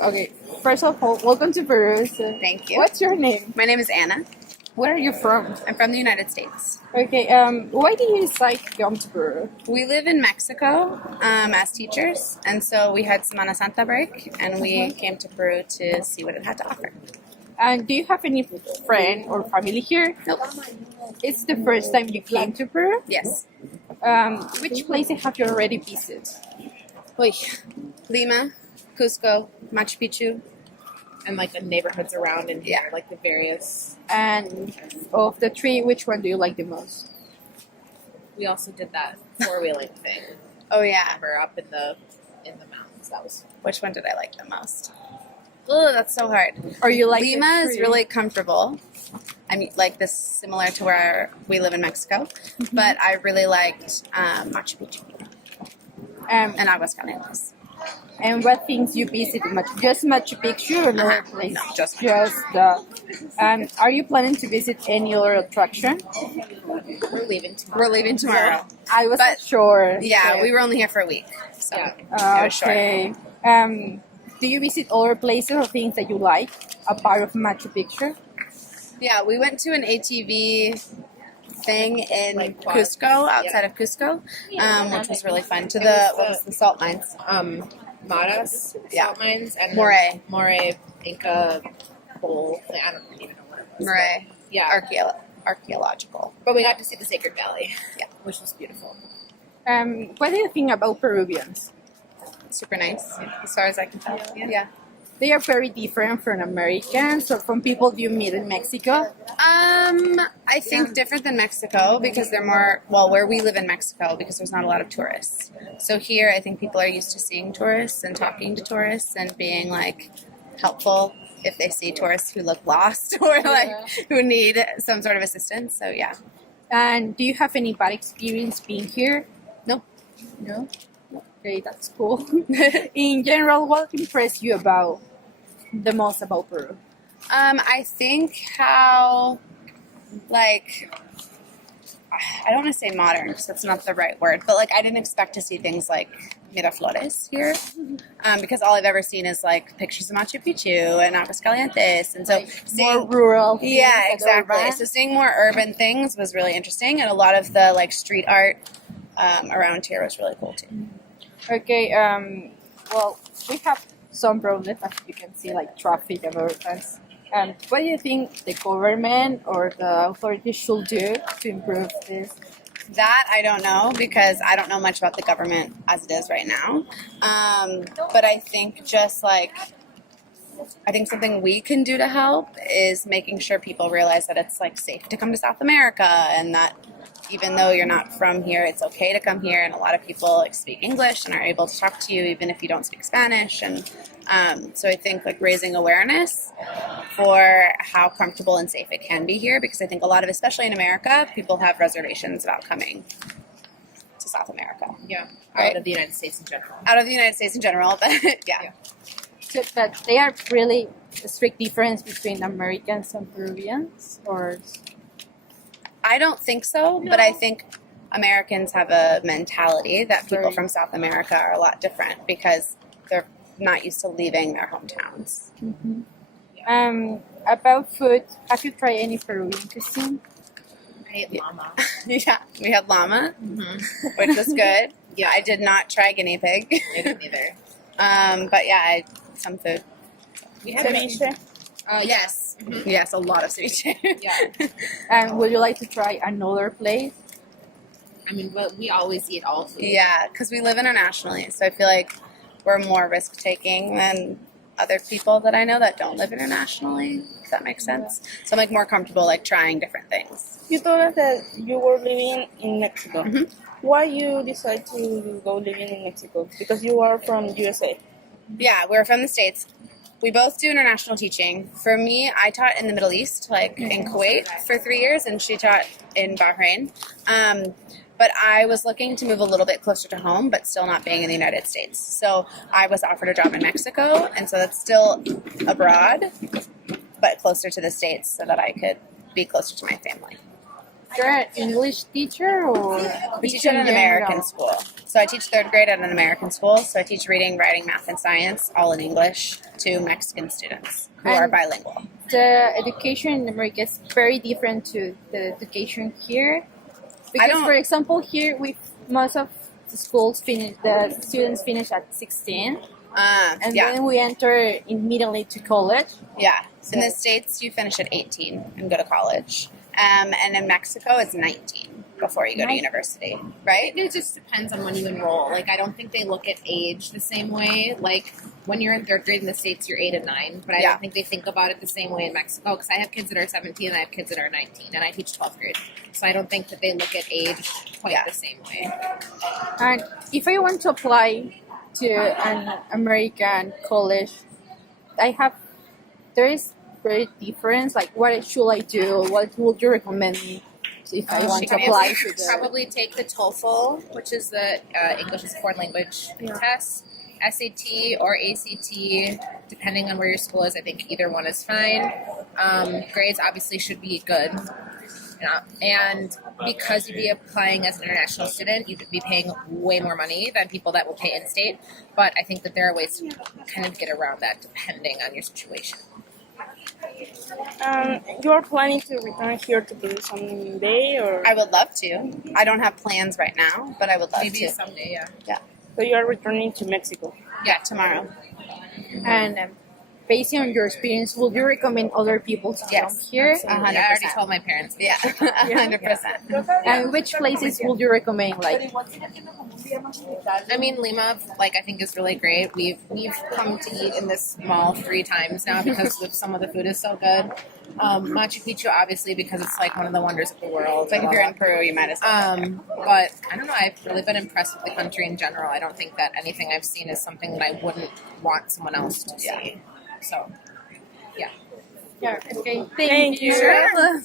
Okay. First of all, welcome to Peru. So Thank you. What's your name? My name is Anna. Where are you from? I'm from the United States. Okay. Why did you decide to come to Peru? We live in Mexico as teachers, and so we had Semana Santa break, and we came to Peru to see what it had to offer. And do you have any friend or family here? Nope. It's the first time you came to Peru. Yes. Which places have you already visited? Uy. Lima, Cusco, Machu Picchu. And like the neighborhoods around and Yeah. like the various. And of the three, which one do you like the most? We also did that 4-wheeling thing. Oh yeah. Remember up in the mountains. That was Which one did I like the most? Oh, that's so hard. Or you like Lima the is three? really comfortable. I mean, like this similar to where we live in Mexico, but I really liked Machu Picchu and and Aguascalientes. and what things you visited? Just Machu Picchu or another place? No, just the. Are you planning to visit any other attraction? we're leaving tomorrow. We're leaving tomorrow. I wasn't But- sure. Yeah, we were only here for a week, so Yeah. it was short. Okay. Do you visit other places or things that you like apart of Machu Picchu? Yeah, we went to an ATV thing in Like quad. Cusco, outside of Cusco, which was really fun. To the what was the salt mines? Maras, Yeah. salt mines, and Moray. Moray Inca bowl thing. I don't even know what it was. Moray. But, yeah. Archaeological. But we got to see the Sacred Valley. Yeah. Which was beautiful. What do you think about Peruvians? Super nice, as far as I can tell. Yeah. They are very different from Americans or from people you meet in Mexico. I think different than Mexico because they're more, well, where we live in Mexico because there's not a lot of tourists. So here I think people are used to seeing tourists and talking to tourists and being like helpful if they see tourists who look lost or like who need some sort of assistance. So yeah. And do you have any bad experience being here? Nope. No. Okay, that's cool. In general, what impressed you the most about Peru? I think how, like, I don't want to say modern because that's not the right word, but like I didn't expect to see things like Miraflores here because all I've ever seen is like pictures of Machu Picchu and Aguascalientes, and so More seeing, rural. things yeah, like exactly. urban? So seeing more urban things was really interesting, and a lot of the like street art around here was really cool too. Okay, well, we have some problems, as you can see, like traffic and other things. What do you think the government or the authorities should do to improve this? That I don't know because I don't know much about the government as it is right now. But I think I think something we can do to help is making sure people realize that it's like safe to come to South America and that even though you're not from here, it's okay to come here. And a lot of people like speak English and are able to talk to you even if you don't speak Spanish. And so I think like raising awareness for how comfortable and safe it can be here, because I think a lot of, especially in America, people have reservations about coming to South America. Yeah. Right. Out of the United States in general. Out of the United States in general, but yeah. So, but they are really a strict difference between Americans and Peruvians, or I don't think so, but I think Americans have a mentality that people Right. from South America are a lot different because they're not used to leaving their hometowns. about food, have you tried any Peruvian cuisine? I ate llama. Yeah, we had llama, which was good. Yeah, I did not try guinea pig, I didn't either. but yeah, some food. We had Ceviche? Yes, yes, a lot of ceviche. Yeah. And would you like to try another place? I mean, but we always eat all food. Yeah, because we live internationally, so I feel like we're more risk taking than other people that I know that don't live internationally. If that makes sense. So I'm like more comfortable like trying different things. You told us that you were living in Mexico. Mhm. Why you decide to go living in Mexico? Because you are from USA. Yeah, we're from the States. We both do international teaching. For me, I taught in the Middle East, like in Kuwait for 3 years, and she taught in Bahrain. But I was looking to move a little bit closer to home, but still not being in the United States. So I was offered a job in Mexico, and so that's still abroad, but closer to the States so that I could be closer to my family. you're an English teacher or We teach teacher at in an general? American school. So I teach third grade at an American school. So I teach reading, writing, math, and science, all in English, to Mexican students who are And- bilingual. The education in America is very different to the education here. Because, don't- for example, here we most of the schools finish, the students finish at 16, and Yeah, then we enter immediately to college. yeah. In the States, you finish at 18 and go to college. And in Mexico, it's 19 before you go to 19. university, I right? think it just depends on when you enroll. Like, I don't think they look at age the same way. Like, when you're in third grade in the States, you're 8 and 9. But I Yeah. don't think they think about it the same way in Mexico because I have kids that are 17 and I have kids that are 19, and I teach 12th grade. So I don't think that they look at age quite Yeah. the same way. And if I want to apply to an American college, there is very difference. Like, what should I do? What would you recommend me if I want to apply to the? Probably take the TOEFL, which is the English as a foreign language test, SAT or ACT, depending on where your school is. I think either one is fine. Grades obviously should be good. And because you'd be applying as an international student, you'd be paying way more money than people that will pay in-state. But I think that there are ways to kind of get around that depending on your situation. You are planning to return here to Peru someday, or I would love to. I don't have plans right now, but I would love Maybe to. someday, yeah. so you are returning to Mexico? Yeah, tomorrow. And based on your experience, would you recommend other people to come Yes. here? 100%. I already told my parents. Yeah, 100%. And which places would you recommend? Like, I mean, Lima, like, I think is really great. We've come to eat in this mall 3 times now because some of the food is so good. Machu Picchu, obviously, because it's like one of the wonders of the world. It's like if you're in Peru, you might as well. But I don't know. I've really been impressed with the country in general. I don't think that anything I've seen is something that I wouldn't want someone else to see. So, yeah, okay, Thank you. Sure.